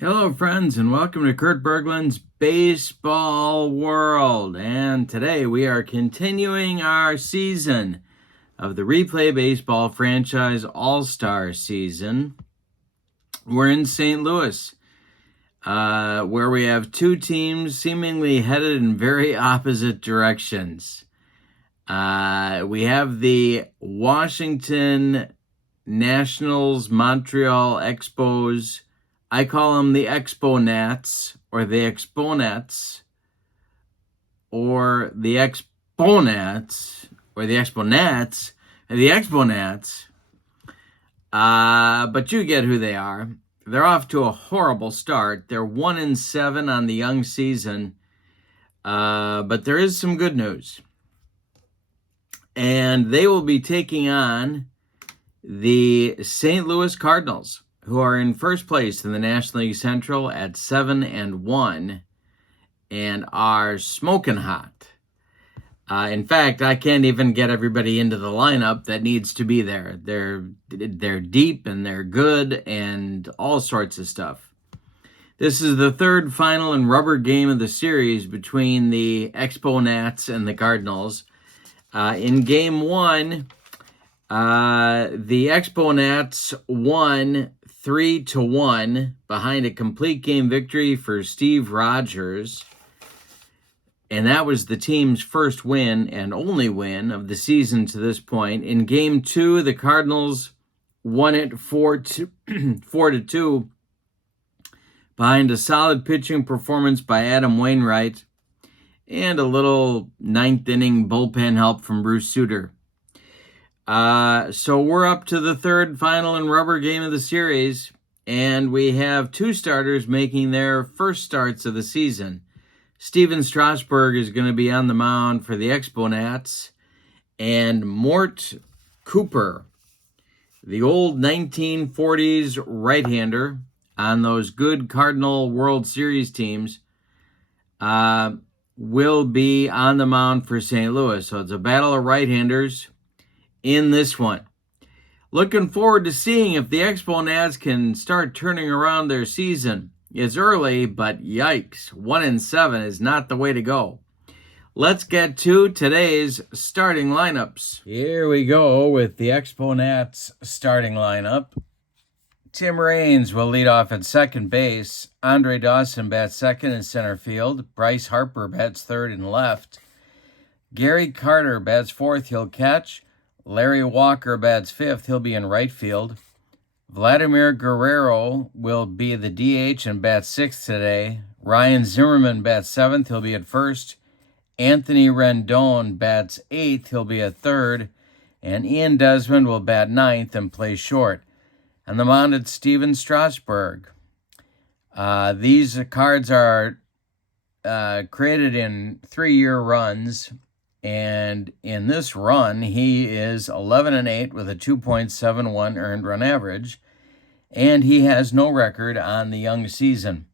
Hello, friends, and welcome to Kurt Berglund's Baseball World. And today we are continuing our season of the Replay Baseball Franchise All-Star Season. We're in St. Louis, where we have two teams seemingly headed in very opposite directions. We have the Washington Nationals Montreal Expos. I call them the Exponats, or the Exponats, or the Exponats, or the Exponats, or the Exponats. But you get who they are. They're off to a horrible start. They're 1-7 on the young season, but there is some good news. And they will be taking on the St. Louis Cardinals, who are in first place in the National League Central at 7-1 and are smoking hot. In fact, I can't even get everybody into the lineup that needs to be there. They're deep and they're good and all sorts of stuff. This is the third final and rubber game of the series between the Exponats and the Cardinals. In game one, the Exponats won 3-1 behind a complete game victory for Steve Rogers. And that was the team's first win and only win of the season to this point. In game two, the Cardinals won it 4-2 behind a solid pitching performance by Adam Wainwright and a little ninth inning bullpen help from Bruce Sutter. So we're up to the third final and rubber game of the series, and we have two starters making their first starts of the season. Steven Strasburg is going to be on the mound for the Exponats, and M.Cooper, the old 1940s right-hander on those good Cardinal World Series teams, will be on the mound for St. Louis. So it's a battle of right-handers in this one. Looking forward to seeing if the Exponats can start turning around their season. It's early, but yikes, 1-7 is not the way to go. Let's get to today's starting lineups. Here we go with the Exponats starting lineup. Tim Raines will lead off at second base. Andre Dawson bats second in center field. Bryce Harper bats third and left. Gary Carter bats fourth, he'll catch. Larry Walker bats fifth, he'll be in right field. Vladimir Guerrero will be the DH and bats sixth today. Ryan Zimmerman bats seventh, he'll be at first. Anthony Rendon bats eighth, he'll be at third. And Ian Desmond will bat ninth and play short. On the mound, it's Steven Strasburg. These cards are created in 3-year runs. And in this run, he is 11-8 with a 2.71 earned run average, and he has no record on the young season.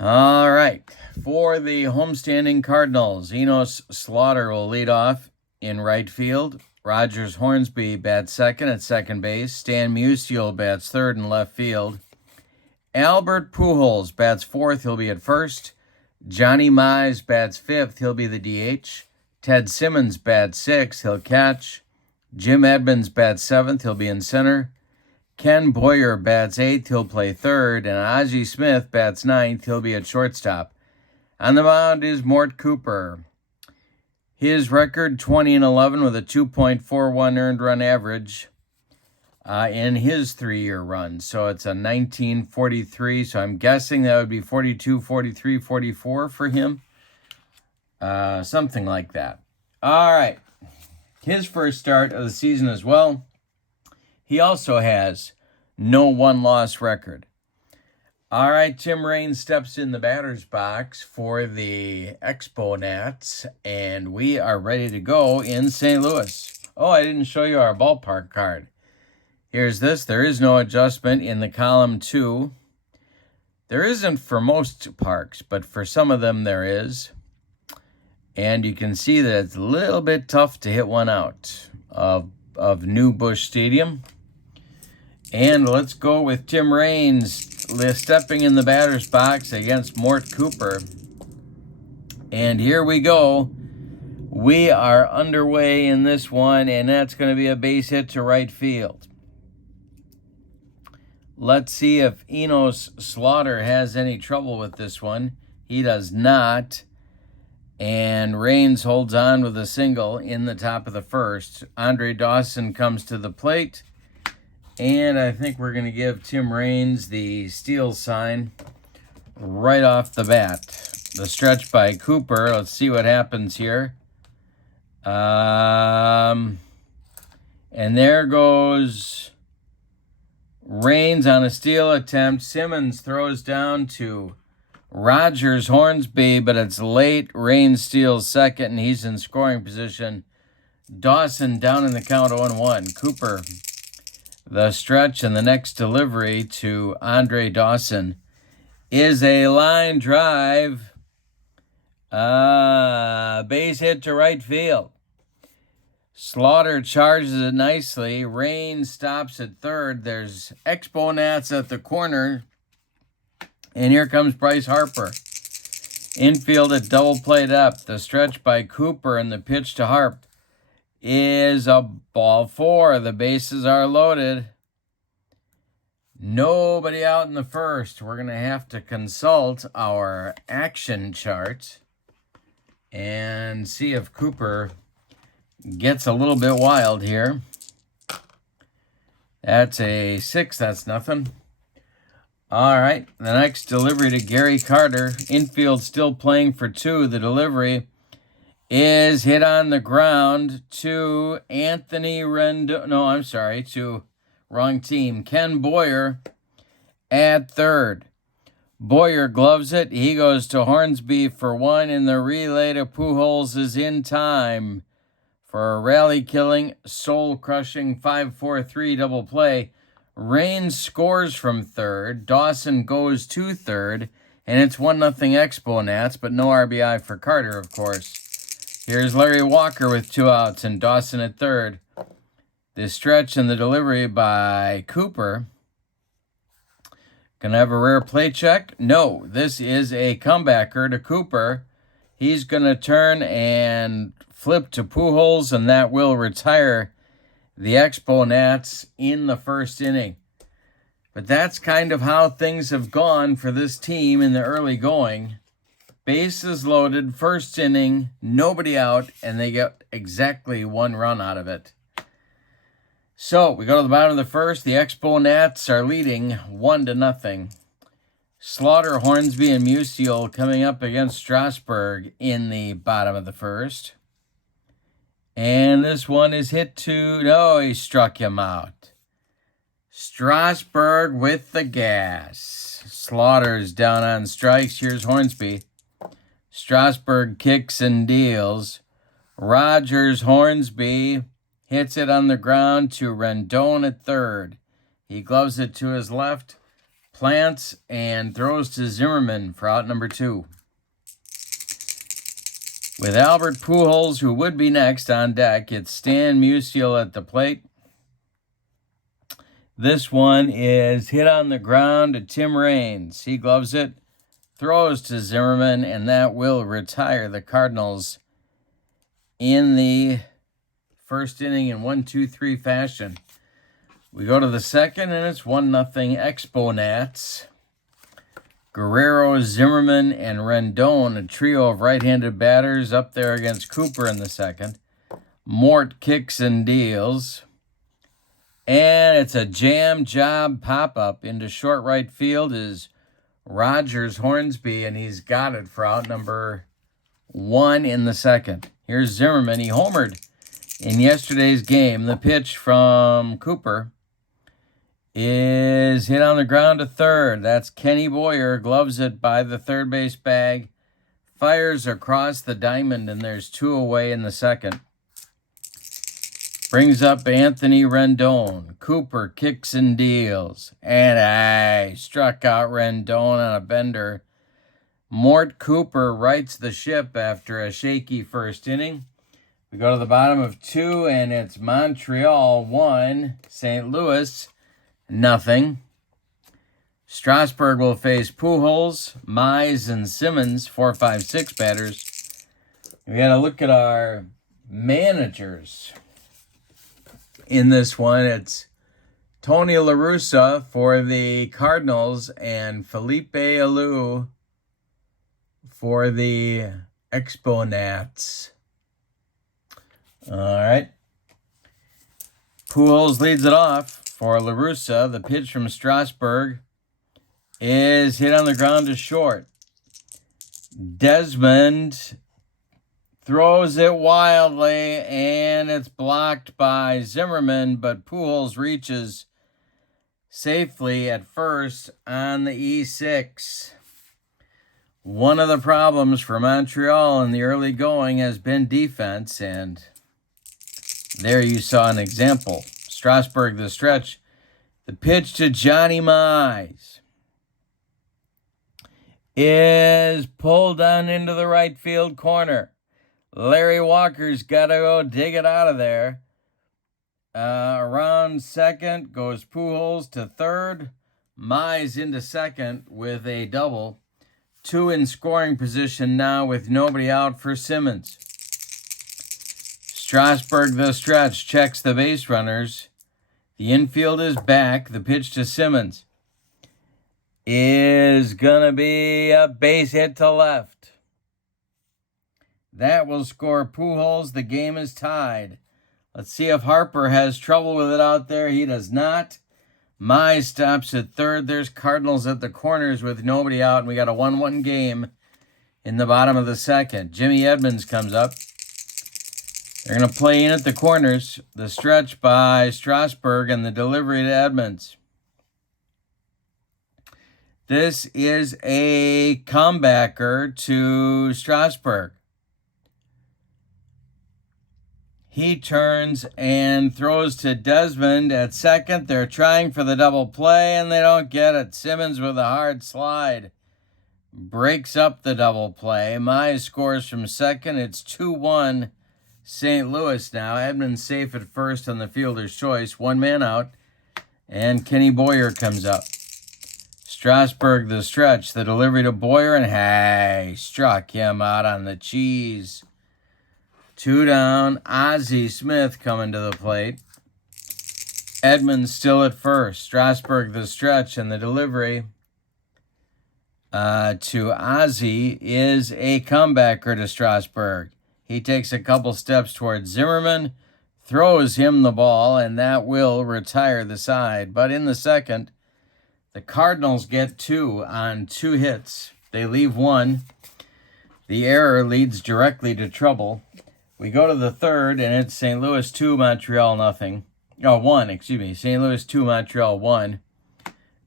All right, for the homestanding Cardinals, Enos Slaughter will lead off in right field. Rogers Hornsby bats second at second base. Stan Musial bats third in left field. Albert Pujols bats fourth, he'll be at first. Johnny Mize bats fifth, he'll be the DH. Ted Simmons bats sixth, he'll catch. Jim Edmonds bats seventh, he'll be in center. Ken Boyer bats eighth, he'll play third. And Ozzie Smith bats ninth, he'll be at shortstop. On the mound is M.Cooper. His record 20-11 with a 2.41 earned run average in his 3-year run. So it's a 1943. So I'm guessing that would be 42, 43, 44 for him. Something like that. All right. His first start of the season as well. He also has no one-loss record. All right, Tim Raines steps in the batter's box for the Exponats, and we are ready to go in St. Louis. Oh, I didn't show you our ballpark card. Here's this. There is no adjustment in the column 2. There isn't for most parks, but for some of them there is. And you can see that it's a little bit tough to hit one out of New Busch Stadium. And let's go with Tim Raines stepping in the batter's box against M.Cooper. And here we go. We are underway in this one, and that's going to be a base hit to right field. Let's see if Enos Slaughter has any trouble with this one. He does not. And Raines holds on with a single in the top of the first. Andre Dawson comes to the plate. And I think we're going to give Tim Raines the steal sign right off the bat. The stretch by Cooper. Let's see what happens here. And there goes Raines on a steal attempt. Simmons throws down to Rogers Hornsby, but it's late. Raines steals second, and he's in scoring position. Dawson down in the count 0-1. Cooper, the stretch, and the next delivery to Andre Dawson is a line drive. Base hit to right field. Slaughter charges it nicely. Raines stops at third. There's Exponats at the corner. And here comes Bryce Harper. Infield at double played up. The stretch by Cooper and the pitch to Harp is a ball four. The bases are loaded. Nobody out in the first. We're going to have to consult our action chart and see if Cooper gets a little bit wild here. That's a 6. That's nothing. All right. The next delivery to Gary Carter. Infield still playing for 2. The delivery is hit on the ground to Anthony Rendon. No, I'm sorry. To wrong team. Ken Boyer at third. Boyer gloves it. He goes to Hornsby for 1, and the relay to Pujols is in time for a rally-killing, soul-crushing 5-4-3 double play. Raines scores from third. Dawson goes to third, and it's 1-0 Exponats, but no RBI for Carter, of course. Here's Larry Walker with 2 outs and Dawson at third. The stretch and the delivery by Cooper. Gonna have a rare play check? No, this is a comebacker to Cooper. He's gonna turn and flip to Pujols, and that will retire the Exponats in the first inning. But that's kind of how things have gone for this team in the early going. Bases loaded, first inning, nobody out, and they get exactly 1 run out of it. So we go to the bottom of the first. The Exponats are leading 1-0. Slaughter, Hornsby, and Musial coming up against Strasburg in the bottom of the first. And this one is hit to... No, he struck him out. Strasburg with the gas. Slaughter's down on strikes. Here's Hornsby. Strasburg kicks and deals. Rogers, Hornsby hits it on the ground to Rendon at third. He gloves it to his left, plants, and throws to Zimmerman for out number 2. With Albert Pujols, who would be next, on deck, it's Stan Musial at the plate. This one is hit on the ground to Tim Raines. He gloves it, throws to Zimmerman, and that will retire the Cardinals in the first inning in 1-2-3 fashion. We go to the second, and it's 1-0 Exponats. Guerrero, Zimmerman, and Rendon, a trio of right-handed batters up there against Cooper in the second. Mort kicks and deals. And it's a jam job pop-up into short right field is Rogers Hornsby, and he's got it for out number 1 in the second. Here's Zimmerman. He homered in yesterday's game. The pitch from Cooper is hit on the ground to third. That's Kenny Boyer. Gloves it by the third base bag. Fires across the diamond, and there's 2 away in the second. Brings up Anthony Rendon. Cooper kicks and deals. And struck out Rendon on a bender. Mort Cooper rights the ship after a shaky first inning. We go to the bottom of 2, and it's Montreal 1, St. Louis nothing. Strasburg will face Pujols, Mize, and Simmons, 4, 5, 6 batters. We got to look at our managers in this one. It's Tony La Russa for the Cardinals and Felipe Alou for the Exponats. All right. Pujols leads it off for La Russa. The pitch from Strasburg is hit on the ground to short. Desmond throws it wildly, and it's blocked by Zimmerman, but Pujols reaches safely at first on the E6. One of the problems for Montreal in the early going has been defense, and there you saw an example. Strasburg, the stretch. The pitch to Johnny Mize is pulled down into the right field corner. Larry Walker's got to go dig it out of there. Around second goes Pujols to third. Mize into second with a double. 2 in scoring position now with nobody out for Simmons. Strasburg, the stretch, checks the base runners. The infield is back. The pitch to Simmons is going to be a base hit to left. That will score Pujols. The game is tied. Let's see if Harper has trouble with it out there. He does not. Mize stops at third. There's Cardinals at the corners with nobody out, and we got a 1-1 game in the bottom of the second. Jimmy Edmonds comes up. They're going to play in at the corners. The stretch by Strasburg and the delivery to Edmonds. This is a comebacker to Strasburg. He turns and throws to Desmond at second. They're trying for the double play, and they don't get it. Simmons with a hard slide breaks up the double play. Mize scores from second. It's 2-1 St. Louis now. Edmonds safe at first on the fielder's choice. 1 man out, and Kenny Boyer comes up. Strasburg, the stretch. The delivery to Boyer, and struck him out on the cheese. 2 down. Ozzie Smith coming to the plate. Edmonds still at first. Strasburg, the stretch, and the delivery to Ozzie is a comebacker to Strasburg. He takes a couple steps towards Zimmerman, throws him the ball, and that will retire the side. But in the second, the Cardinals get 2 on 2 hits. They leave 1. The error leads directly to trouble. We go to the third, and it's St. Louis 2, Montreal 1. St. Louis 2, Montreal 1.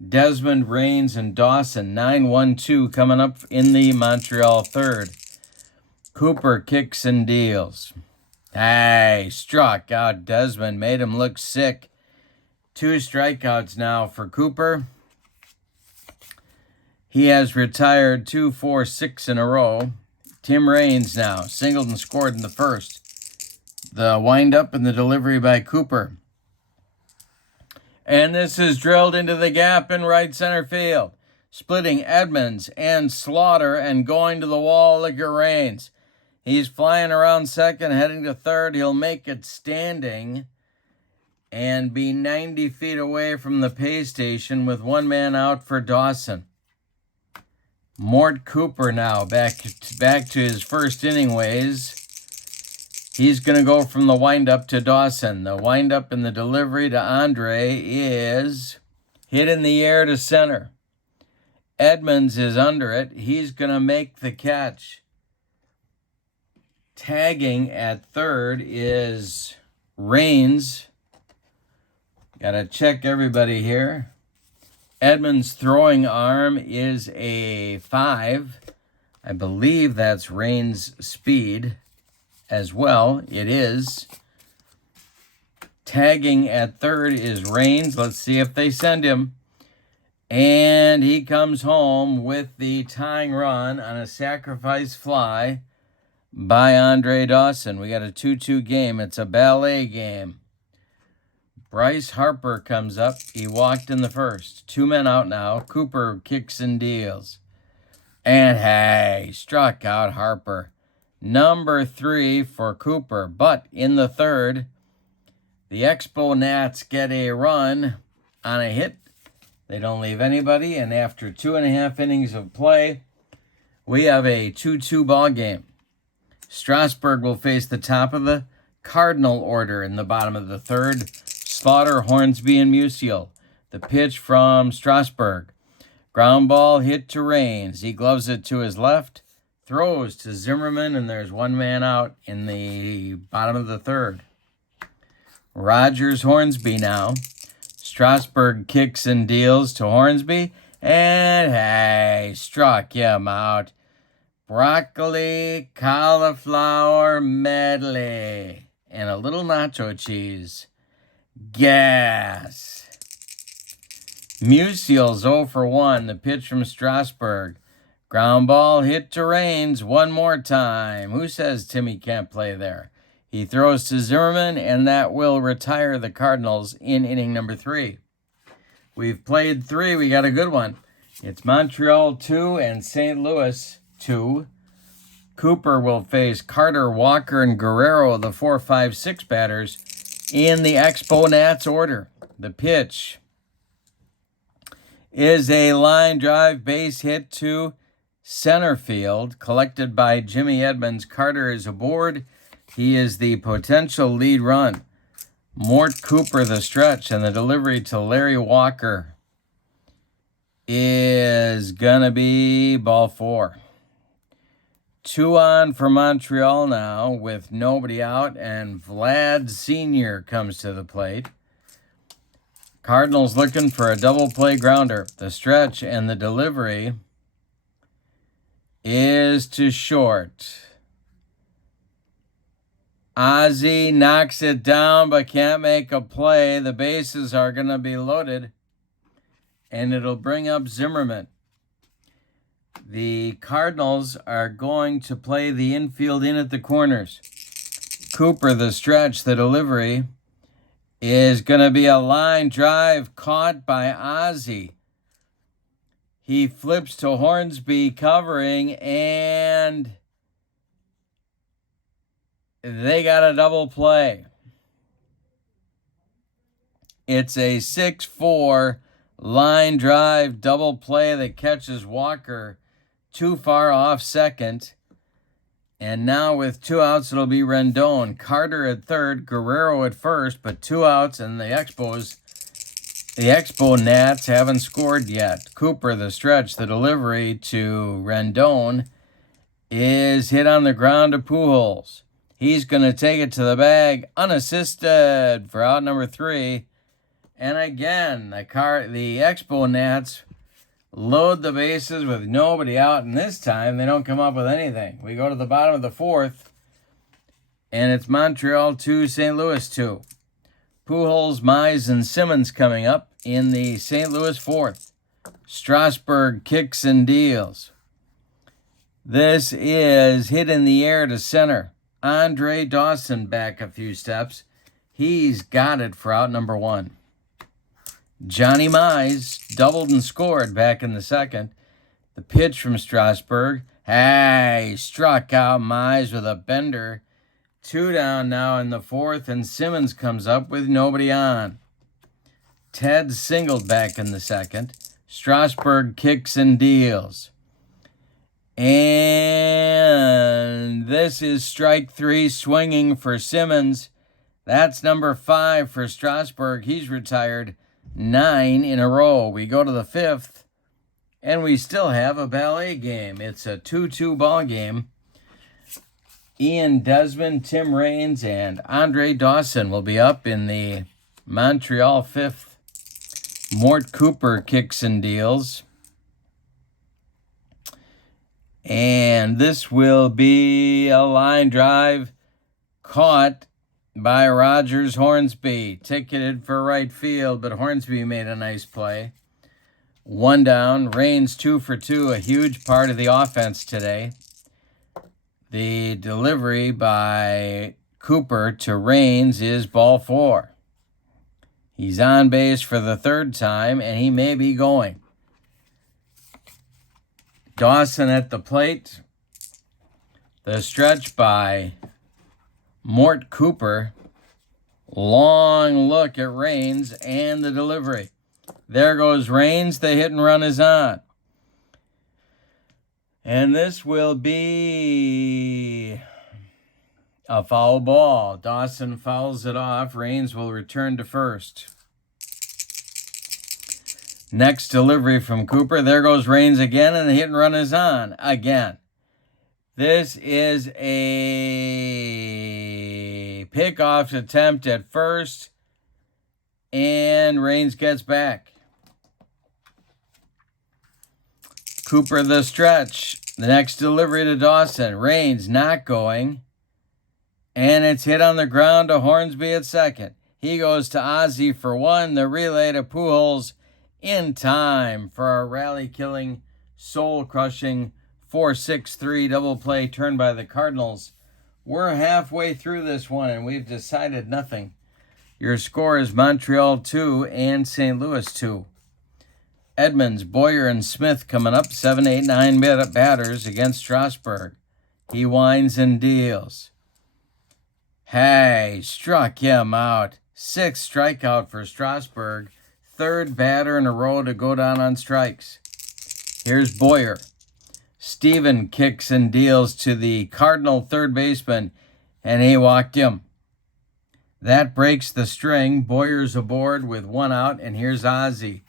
Desmond, Raines, and Dawson, 9-1-2 coming up in the Montreal third. Cooper kicks and deals. Struck out Desmond, made him look sick. 2 strikeouts now for Cooper. He has retired 2, 4, 6 in a row. Tim Raines now, singled and scored in the first. The windup and the delivery by Cooper. And this is drilled into the gap in right center field. Splitting Edmonds and Slaughter and going to the wall. Look at Raines. He's flying around second, heading to third. He'll make it standing and be 90 feet away from the pay station with 1 man out for Dawson. Mort Cooper now back to his first inning ways. He's going to go from the windup to Dawson. The windup and the delivery to Andre is hit in the air to center. Edmonds is under it. He's going to make the catch. Tagging at third is Raines. Got to check everybody here. Edmonds' throwing arm is a 5. I believe that's Raines' speed as well. It is. Tagging at third is Raines. Let's see if they send him. And he comes home with the tying run on a sacrifice fly by Andre Dawson. We got a 2-2 game. It's a ballet game. Bryce Harper comes up. He walked in the first. 2 men out now. Cooper kicks and deals. And hey, struck out Harper. Number 3 for Cooper. But in the third, the Expo Nats get a run on a hit. They don't leave anybody. And after 2.5 innings of play, we have a 2-2 ball game. Strasburg will face the top of the Cardinal order in the bottom of the third. Slaughter, Hornsby, and Musial. The pitch from Strasburg. Ground ball hit to Raines. He gloves it to his left. Throws to Zimmerman, and there's 1 man out in the bottom of the third. Rogers, Hornsby now. Strasburg kicks and deals to Hornsby. And hey, struck him out. Broccoli, cauliflower medley. And a little nacho cheese. Gas. Musial's 0 for 1. The pitch from Strasburg. Ground ball hit to Raines 1 more time. Who says Timmy can't play there? He throws to Zimmerman, and that will retire the Cardinals in inning number 3. We've played 3. We got a good one. It's Montreal 2 and St. Louis 2. Cooper will face Carter, Walker, and Guerrero, the 4, 5, 6 batters, in the Expo Nats order. The pitch is a line drive base hit to center field, collected by Jimmy Edmonds. Carter is aboard. He is the potential lead run. Mort Cooper the stretch, and the delivery to Larry Walker is going to be ball 4. 2 on for Montreal now with nobody out, and Vlad Sr. comes to the plate. Cardinals looking for a double play grounder. The stretch and the delivery is to short. Ozzie knocks it down but can't make a play. The bases are going to be loaded, and it'll bring up Zimmerman. The Cardinals are going to play the infield in at the corners. Cooper, the stretch, the delivery is going to be a line drive caught by Ozzie. He flips to Hornsby covering, and they got a double play. It's a 6-4 line drive double play that catches Walker too far off second. And now with 2 outs, it'll be Rendon. Carter at third, Guerrero at first, but 2 outs, and the Expo Nats haven't scored yet. Cooper, the stretch, the delivery to Rendon is hit on the ground to Pujols. He's going to take it to the bag unassisted for out number 3. And again, the Expo Nats load the bases with nobody out, and this time they don't come up with anything. We go to the bottom of the 4th, and it's Montreal 2, St. Louis 2. Pujols, Mize, and Simmons coming up in the St. Louis 4th. Strasburg kicks and deals. This is hit in the air to center. Andre Dawson back a few steps. He's got it for out number 1. Johnny Mize doubled and scored back in the second. The pitch from Strasburg. Hey, struck out Mize with a bender. 2 down now in the 4th, and Simmons comes up with nobody on. Ted singled back in the second. Strasburg kicks and deals. And this is strike 3 swinging for Simmons. That's number 5 for Strasburg. He's retired 9 in a row. We go to the 5th, and we still have a ballet game. It's a 2-2 ball game. Ian Desmond, Tim Raines, and Andre Dawson will be up in the Montreal 5th. Mort Cooper kicks and deals. And this will be a line drive caught by Rogers Hornsby. Ticketed for right field, but Hornsby made a nice play. 1 down. Raines 2 for 2, a huge part of the offense today. The delivery by Cooper to Raines is ball 4. He's on base for the third time, and he may be going. Dawson at the plate. The stretch by M.Cooper. Long look at Raines and the delivery. There goes Raines. The hit and run is on. And this will be a foul ball. Dawson fouls it off. Raines will return to first. Next delivery from Cooper. There goes Raines again, and the hit and run is on again. This is a pickoff attempt at first, and Raines gets back. Cooper the stretch. The next delivery to Dawson. Raines not going. And it's hit on the ground to Hornsby at second. He goes to Ozzie for one. The relay to Pujols in time for a rally-killing, soul-crushing 4-6-3 double play turned by the Cardinals. We're halfway through this one, and we've decided nothing. Your score is Montreal 2 and St. Louis 2. Edmonds, Boyer, and Smith coming up. 7, 8, 9 batters against Strasburg. He winds and deals. Hey, struck him out. 6th strikeout for Strasburg. 3rd batter in a row to go down on strikes. Here's Boyer. Steven kicks and deals to the Cardinal third baseman, and he walked him. That breaks the string. Boyer's aboard with 1 out, and here's Ozzie.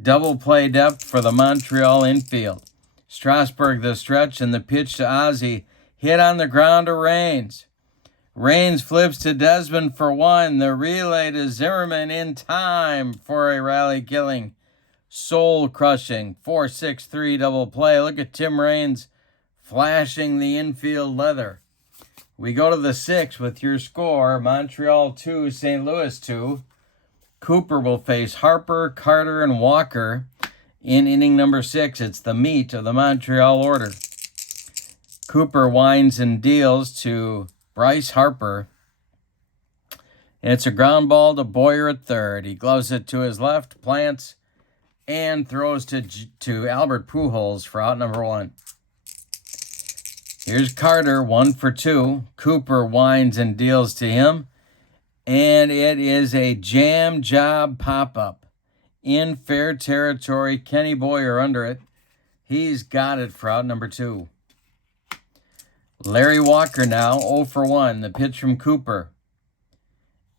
Double play depth for the Montreal infield. Strasburg the stretch, and the pitch to Ozzie. Hit on the ground to Raines. Raines flips to Desmond for 1. The relay to Zimmerman in time for a rally-killing, soul-crushing 4-6-3 double play. Look at Tim Raines flashing the infield leather. We go to the 6th with your score. Montreal 2, St. Louis 2. Cooper will face Harper, Carter, and Walker in inning number 6. It's the meat of the Montreal order. Cooper winds and deals to Bryce Harper. And it's a ground ball to Boyer at third. He gloves it to his left, plants, and throws to Albert Pujols for out number 1. Here's Carter, 1 for 2. Cooper winds and deals to him. And it is a jam job pop-up in fair territory. Kenny Boyer under it. He's got it for out number 2. Larry Walker now, 0 for 1. The pitch from Cooper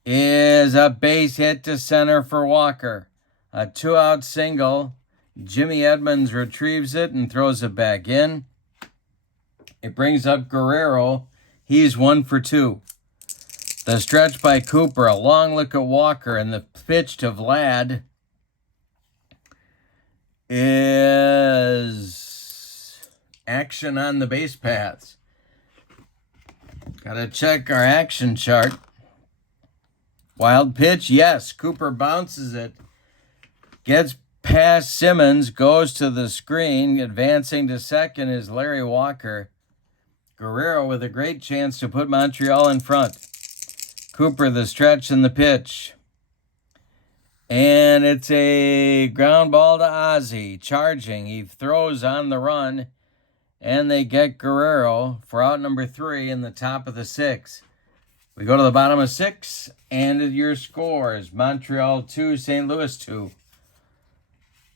is a base hit to center for Walker. A 2-out single. Jimmy Edmonds retrieves it and throws it back in. It brings up Guerrero. He's 1 for 2. The stretch by Cooper, a long look at Walker, and the pitch to Vlad is action on the base paths. Got to check our action chart. Wild pitch, yes. Cooper bounces it. Gets past Simmons, goes to the screen. Advancing to second is Larry Walker. Guerrero with a great chance to put Montreal in front. Cooper the stretch and the pitch. And it's a ground ball to Ozzie. Charging. He throws on the run. And they get Guerrero for out number 3 in the top of the 6th. We go to the bottom of 6. And your scores. Montreal 2, St. Louis 2.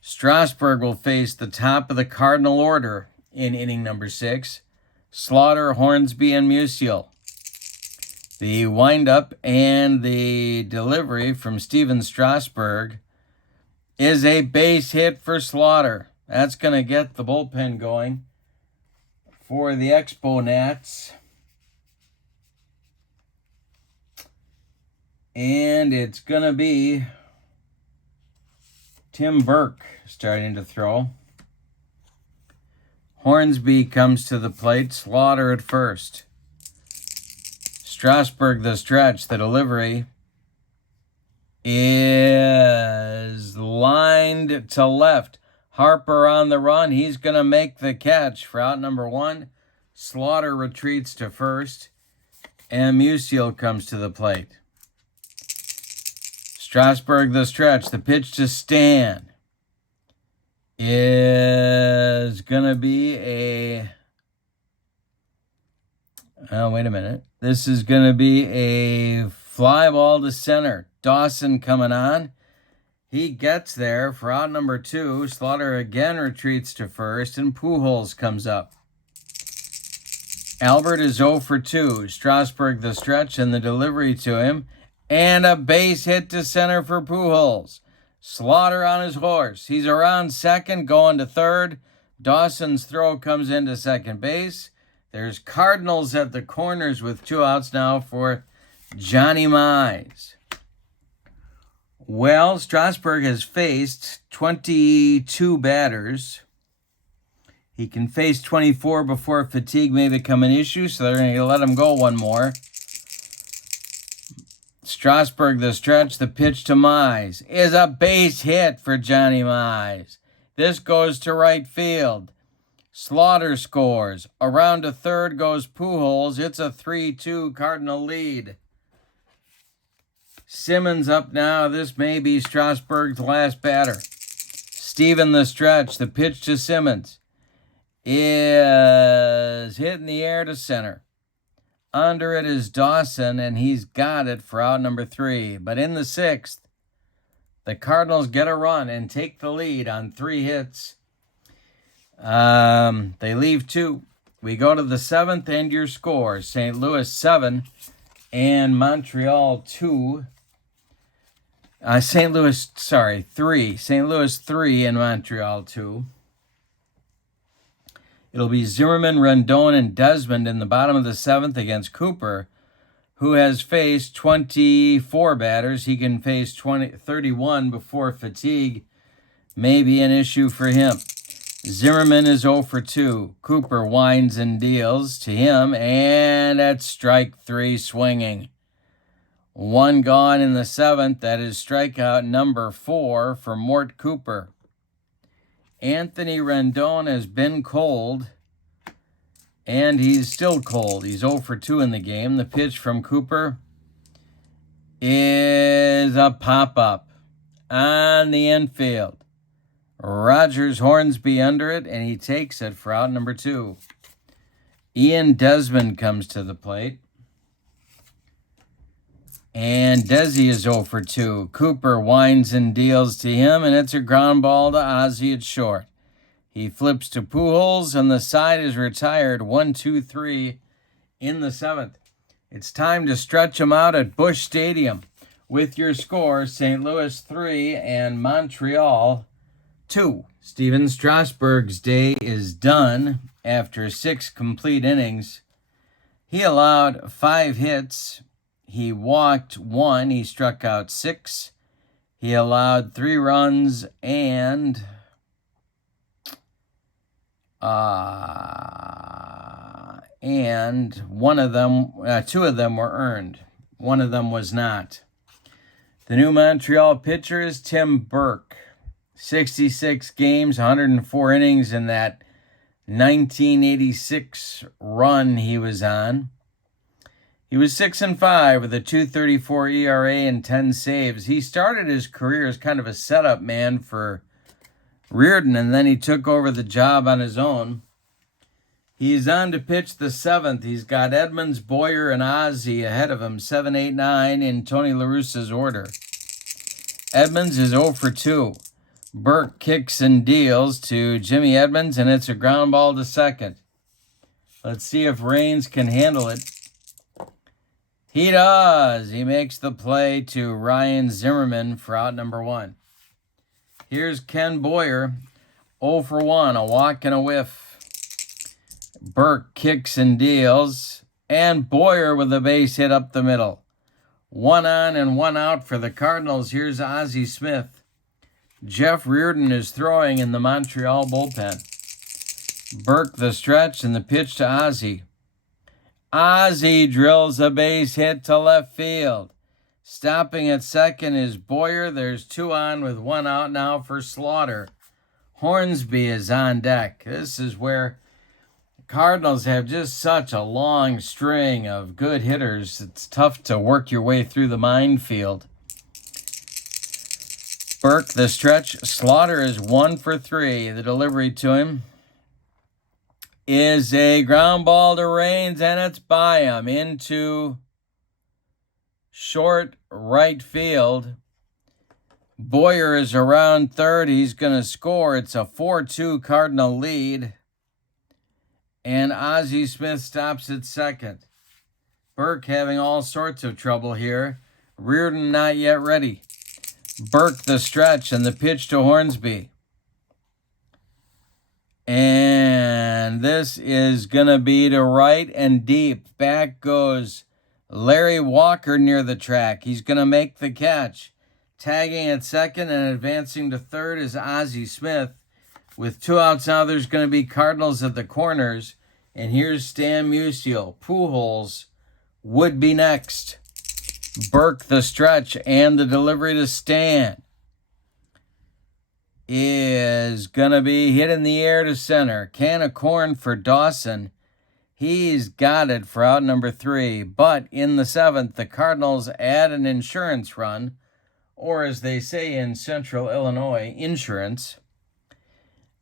Strasburg will face the top of the Cardinal order in inning number 6. Slaughter, Hornsby, and Musial. The windup and the delivery from Steven Strasburg is a base hit for Slaughter. That's going to get the bullpen going for the Expo Nats. And it's going to be Tim Burke starting to throw. Hornsby comes to the plate. Slaughter at first. Strasburg the stretch. The delivery is lined to left. Harper on the run. He's going to make the catch for out number 1. Slaughter retreats to first. And Musial comes to the plate. Strasburg the stretch. The pitch to Stan is going to be a... Oh, wait a minute. This is going to be a fly ball to center. Dawson coming on. He gets there for out number 2. Slaughter again retreats to first, and Pujols comes up. Albert is 0 for 2. Strasburg the stretch and the delivery to him. And a base hit to center for Pujols. Slaughter on his horse. He's around second, going to third. Dawson's throw comes into second base. There's Cardinals at the corners with 2 outs now for Johnny Mize. Well, Strasburg has faced 22 batters. He can face 24 before fatigue may become an issue, so they're going to let him go one more. Strasburg the stretch, the pitch to Mize is a base hit for Johnny Mize. This goes to right field. Slaughter scores. Around to third goes Pujols. It's a 3-2 Cardinal lead. Simmons up now. This may be Strasburg's last batter. Steven the stretch. The pitch to Simmons is hit in the air to center. Under it is Dawson, and he's got it for out number 3. But in the 6th, the Cardinals get a run and take the lead on 3 hits. They leave 2. We go to the 7th, and your score. St. Louis 7 and Montreal 2. 3. St. Louis 3 and Montreal 2. It'll be Zimmerman, Rendon, and Desmond in the bottom of the 7th against Cooper, who has faced 24 batters. He can face 31 before fatigue may be an issue for him. Zimmerman is 0 for 2. Cooper winds and deals to him, and that's strike 3 swinging. 1 gone in the 7th. That is strikeout number 4 for Mort Cooper. Anthony Rendon has been cold, and he's still cold. He's 0 for 2 in the game. The pitch from Cooper is a pop-up on the infield. Rogers Hornsby under it, and he takes it for out number 2. Ian Desmond comes to the plate. And Desi is 0 for 2. Cooper winds and deals to him, and it's a ground ball to Ozzie at short. He flips to Pujols, and the side is retired 1-2-3 in the 7th. It's time to stretch him out at Busch Stadium. With your score, St. Louis 3 and Montreal 2. Steven Strasburg's day is done after 6 complete innings. He allowed 5 hits. He walked 1. He struck out 6. He allowed 3 runs, and 2 of them were earned. 1 of them was not. The new Montreal pitcher is Tim Burke. 66 games, 104 innings in that 1986 run he was on. He was 6-5 with a 2.34 ERA and 10 saves. He started his career as kind of a setup man for Reardon, and then he took over the job on his own. He's on to pitch the 7th. He's got Edmonds, Boyer, and Ozzie ahead of him, 7, 8, 9 in Tony La Russa's order. Edmonds is 0 for 2. Burke kicks and deals to Jimmy Edmonds, and it's a ground ball to second. Let's see if Raines can handle it. He does. He makes the play to Ryan Zimmerman for out number 1. Here's Ken Boyer, 0 for 1, a walk and a whiff. Burke kicks and deals, and Boyer with a base hit up the middle. 1 on and 1 out for the Cardinals. Here's Ozzie Smith. Jeff Reardon is throwing in the Montreal bullpen. Burke the stretch and the pitch to Ozzie. Ozzie drills a base hit to left field. Stopping at second is Boyer. There's 2 on with 1 out now for Slaughter. Hornsby is on deck. This is where Cardinals have just such a long string of good hitters. It's tough to work your way through the minefield. Burke, the stretch. Slaughter is 1 for 3. The delivery to him is a ground ball to Raines, and it's by him into short right field. Boyer is around third. He's going to score. It's a 4-2 Cardinal lead. And Ozzie Smith stops at second. Burke having all sorts of trouble here. Reardon not yet ready. Burke the stretch and the pitch to Hornsby. And this is going to be to right and deep. Back goes Larry Walker near the track. He's going to make the catch. Tagging at second and advancing to third is Ozzie Smith. With 2 outs now, there's going to be Cardinals at the corners. And here's Stan Musial. Pujols would be next. Burke the stretch and the delivery to Stan is going to be hit in the air to center. Can of corn for Dawson. He's got it for out number 3. But in the 7th, the Cardinals add an insurance run, or as they say in Central Illinois, insurance.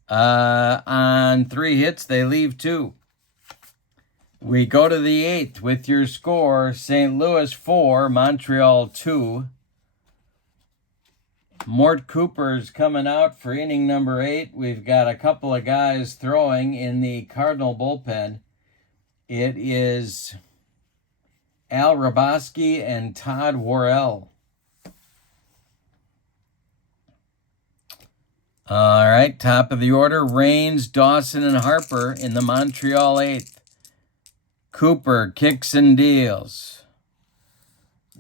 On 3 hits, they leave 2. We go to the 8th with your score, St. Louis 4, Montreal 2. Mort Cooper's coming out for inning number 8. We've got a couple of guys throwing in the Cardinal bullpen. It is Al Raboski and Todd Worrell. All right, top of the order, Raines, Dawson, and Harper in the Montreal 8th. Cooper kicks and deals.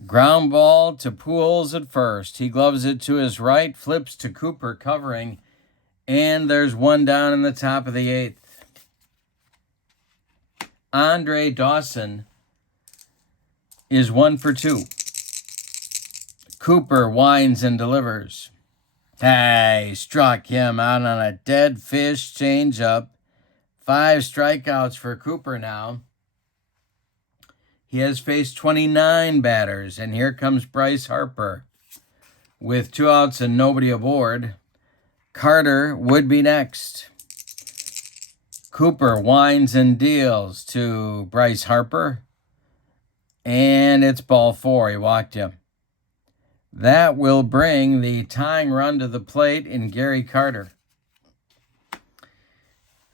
Ground ball to Pujols at first. He gloves it to his right, flips to Cooper covering, and there's 1 down in the top of the 8th. Andre Dawson is 1 for 2. Cooper winds and delivers. He struck him out on a dead fish changeup. 5 strikeouts for Cooper now. He has faced 29 batters, and here comes Bryce Harper with 2 outs and nobody aboard. Carter would be next. Cooper winds and deals to Bryce Harper, and it's ball 4. He walked him. That will bring the tying run to the plate in Gary Carter.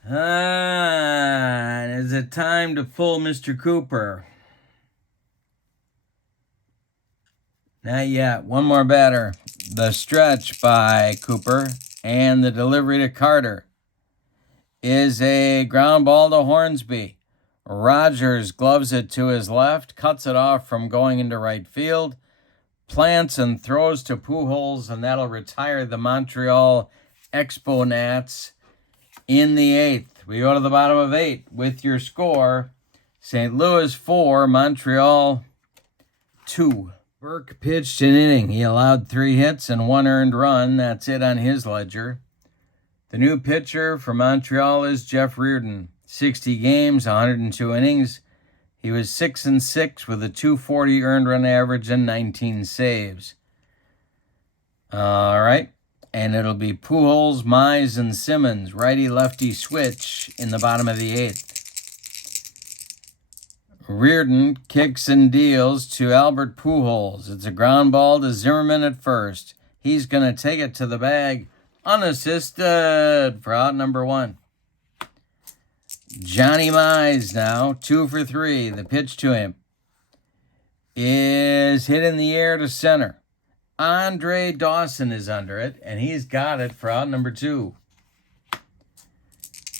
And is it time to pull Mr. Cooper? Not yet. 1 more batter. The stretch by Cooper and the delivery to Carter is a ground ball to Hornsby. Rogers gloves it to his left, cuts it off from going into right field, plants and throws to Pujols, and that'll retire the Montreal Exponats in the 8th. We go to the bottom of 8 with your score, St. Louis 4, Montreal 2. Burke pitched an inning. He allowed 3 hits and 1 earned run. That's it on his ledger. The new pitcher for Montreal is Jeff Reardon. 60 games, 102 innings. He was 6-6 with a .240 earned run average and 19 saves. All right. And it'll be Pujols, Mize, and Simmons, righty-lefty switch in the bottom of the 8th. Reardon kicks and deals to Albert Pujols. It's a ground ball to Zimmerman at first. He's going to take it to the bag unassisted for out number 1. Johnny Mize now, 2 for 3. The pitch to him is hit in the air to center. Andre Dawson is under it, and he's got it for out number 2.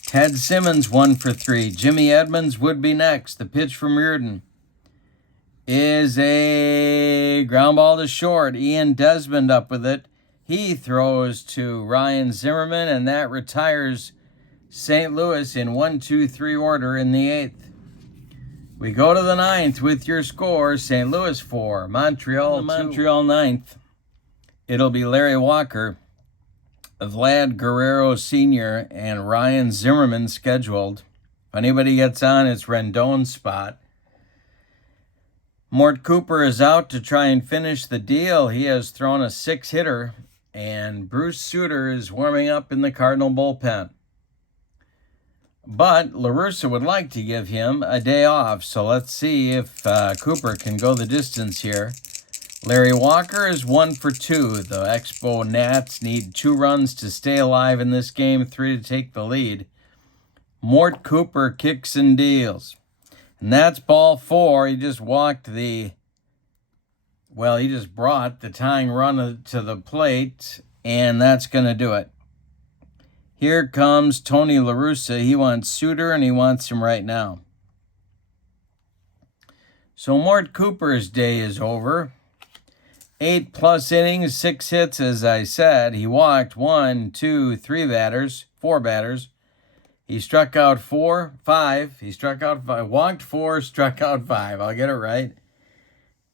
Ted Simmons, 1 for 3. Jimmy Edmonds would be next. The pitch from Reardon is a ground ball to short. Ian Desmond up with it. He throws to Ryan Zimmerman, and that retires St. Louis in 1-2-3 order in the 8th. We go to the 9th with your score, St. Louis 4, Montreal 2. Montreal 9th. It'll be Larry Walker, Vlad Guerrero Sr., and Ryan Zimmerman scheduled. If anybody gets on, it's Rendon's spot. Mort Cooper is out to try and finish the deal. He has thrown a 6-hitter And Bruce Sutter is warming up in the Cardinal bullpen. But La Russa would like to give him a day off, so let's see if Cooper can go the distance here. Larry Walker is 1 for 2. The Expo Nats need 2 runs to stay alive in this game, 3 to take the lead. Mort Cooper kicks and deals. And that's ball 4. He just brought the tying run to the plate, and that's going to do it. Here comes Tony La Russa. He wants Sutter, and he wants him right now. So Mort Cooper's day is over. 8+ innings, 6 hits, as I said. He walked 4 batters. He struck out 5. He struck out 5. Walked 4, struck out 5. I'll get it right.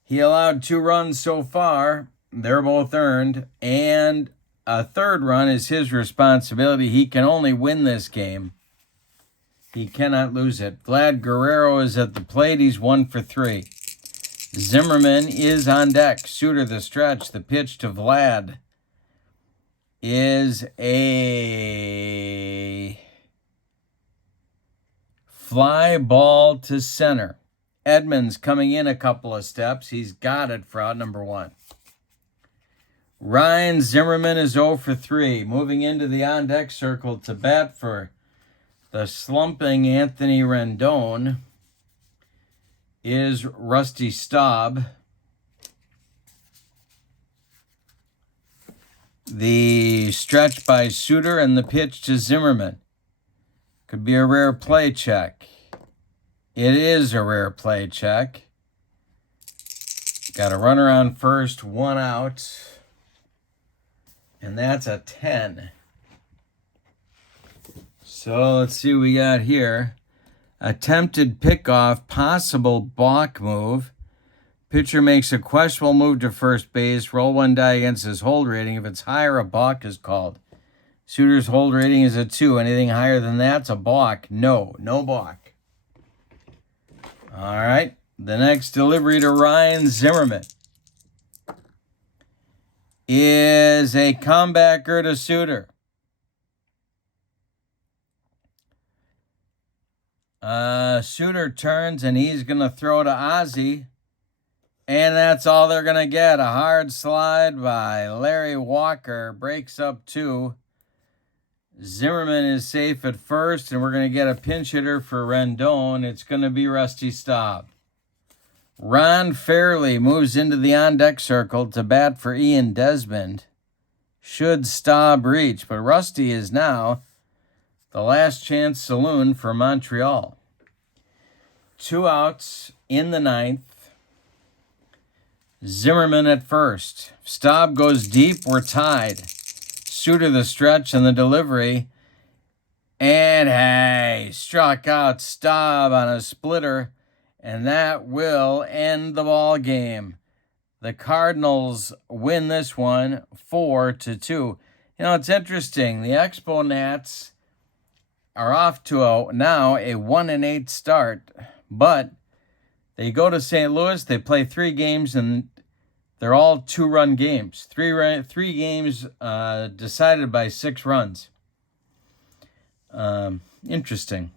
He allowed 2 runs so far. They're both earned. And a 3rd run is his responsibility. He can only win this game. He cannot lose it. Vlad Guerrero is at the plate. He's 1 for 3. Zimmerman is on deck. Sutter the stretch. The pitch to Vlad is a fly ball to center. Edmonds coming in a couple of steps. He's got it for out number 1. Ryan Zimmerman is 0 for 3. Moving into the on-deck circle to bat for the slumping Anthony Rendon is Rusty Staub. The stretch by Sutter and the pitch to Zimmerman. Could be a rare play check. It is a rare play check. Got a runner on first, 1 out. And that's a 10. So let's see what we got here. Attempted pickoff, possible balk move. Pitcher makes a questionable move to first base. Roll 1 die against his hold rating. If it's higher, a balk is called. Sutter's hold rating is a 2. Anything higher than that's a balk. No balk. All right. The next delivery to Ryan Zimmerman is a comebacker to Sutter. Sutter turns, and he's going to throw to Ozzie. And that's all they're going to get. A hard slide by Larry Walker. Breaks up 2. Zimmerman is safe at first, and we're going to get a pinch hitter for Rendon. It's going to be Rusty Staub. Ron Fairley moves into the on-deck circle to bat for Ian Desmond. Should Staub reach, but Rusty is now the last chance saloon for Montreal. 2 outs in the 9th. Zimmerman at first. Staub goes deep. We're tied. Sutter the stretch and the delivery. And hey, struck out Staub on a splitter. And that will end the ball game. The Cardinals win this one 4-2. You know, it's interesting. The Expo Nats are off to now a 1-8 start, but they go to St. Louis. They play 3 games, and they're all 2-run games. 3 games decided by 6 runs. Interesting.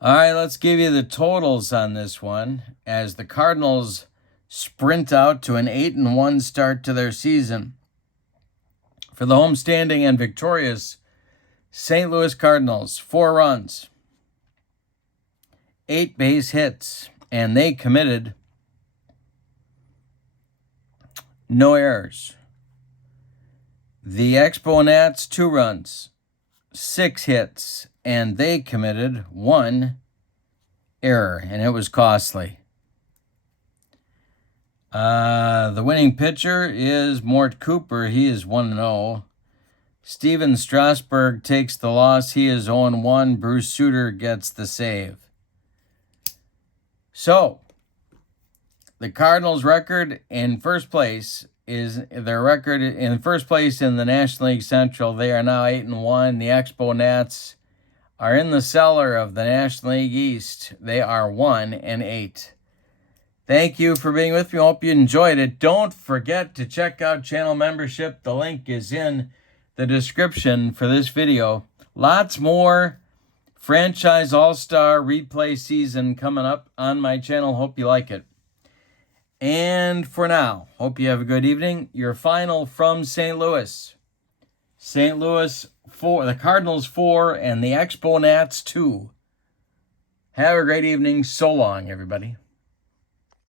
All right, let's give you the totals on this one as the Cardinals sprint out to an 8-1 start to their season. For the homestanding and victorious St. Louis Cardinals, 4 runs, 8 base hits, and they committed no errors. The Expo Nats, 2 runs, 6 hits, and they committed 1 error, and it was costly. The winning pitcher is Mort Cooper. He is 1-0. Steven Strasburg takes the loss. He is 0-1. Bruce Sutter gets the save. So, the Cardinals' record in first place is their record in first place in the National League Central. They are now 8-1. The Expo Nats are in the cellar of the National League East. They are 1-8. Thank you for being with me. I hope you enjoyed it. Don't forget to check out channel membership. The link is in the description for this video. Lots more franchise all-star replay season coming up on my channel. Hope you like it. And for now, hope you have a good evening. Your final from St. Louis. St. Louis 4, the Cardinals 4, and the Expo Nats 2. Have a great evening. So long, everybody.